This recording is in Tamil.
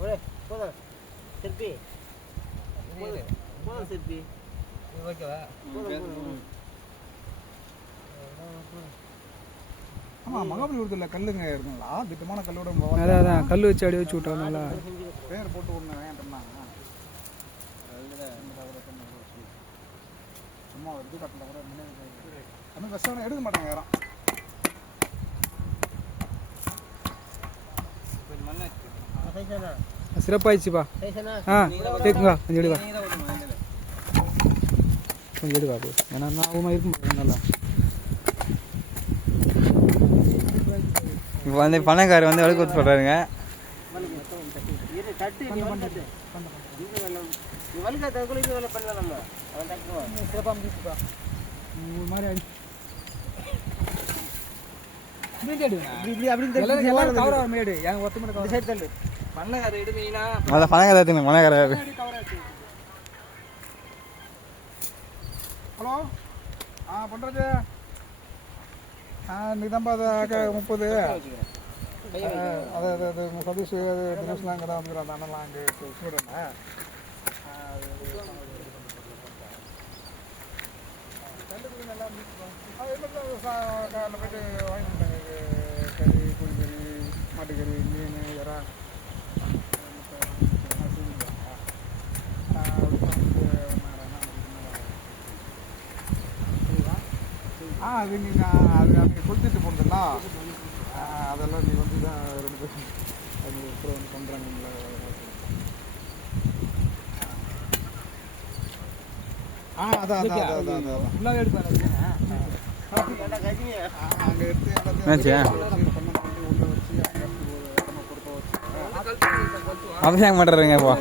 போதும் திருப்பி போதும் திருப்பி ஓகேவா? ஆமாம், மகாபலிபுரத்தில் கல்லுங்க இருக்குங்களா? திட்டமான கல்லோட அதான் கல் வச்சு அடி வச்சு விட்டோம். நல்லா பேர் போட்டு ஒன்று வேண்டாம். சும்மா ஒரு இது கட்டில் கூட அதுவும் கஷ்டம் எடுக்க மாட்டாங்க யாரும். சிறப்பாயிடுச்சுப்பா. கேட்குங்க கொஞ்சம் எடுக்கா, கொஞ்சம் எடுக்கா போ. ஏன்னா ஞாபகமாக இருக்கும் நல்லா. இப்போ வந்து பணக்காரர் வந்து வழக்கு சொல்கிறாருங்க. ஹலோ, பண்ணுறது இன்னைக்கு தான்ப்பா அது 30. அது சதீஷ் அது தினேஷ்லாம் அங்கே தான் வந்துக்கிறேன். அந்த அண்ணன்லாம் அங்கே ஸ்டூடெண்ட்டு காலையில் போய்ட்டு வாங்கிட்டு வந்தாங்க. கறி, கோழிக்கறி, மாட்டுக்கறி, மீன், இறா அது நீங்கள் அது அன்றைக்கி கொடுத்துட்டு போனதில்ல, அதெல்லாம் நீ வந்து தான் 2 பேரும் அது அப்புறம் வந்து பண்ணுறாங்கல்ல. அதான் ஃபுல்லாகவே எடுப்பாங்க. அங்கே எடுத்து அபிஷேகம் பண்ணுறதுங்க இப்போ.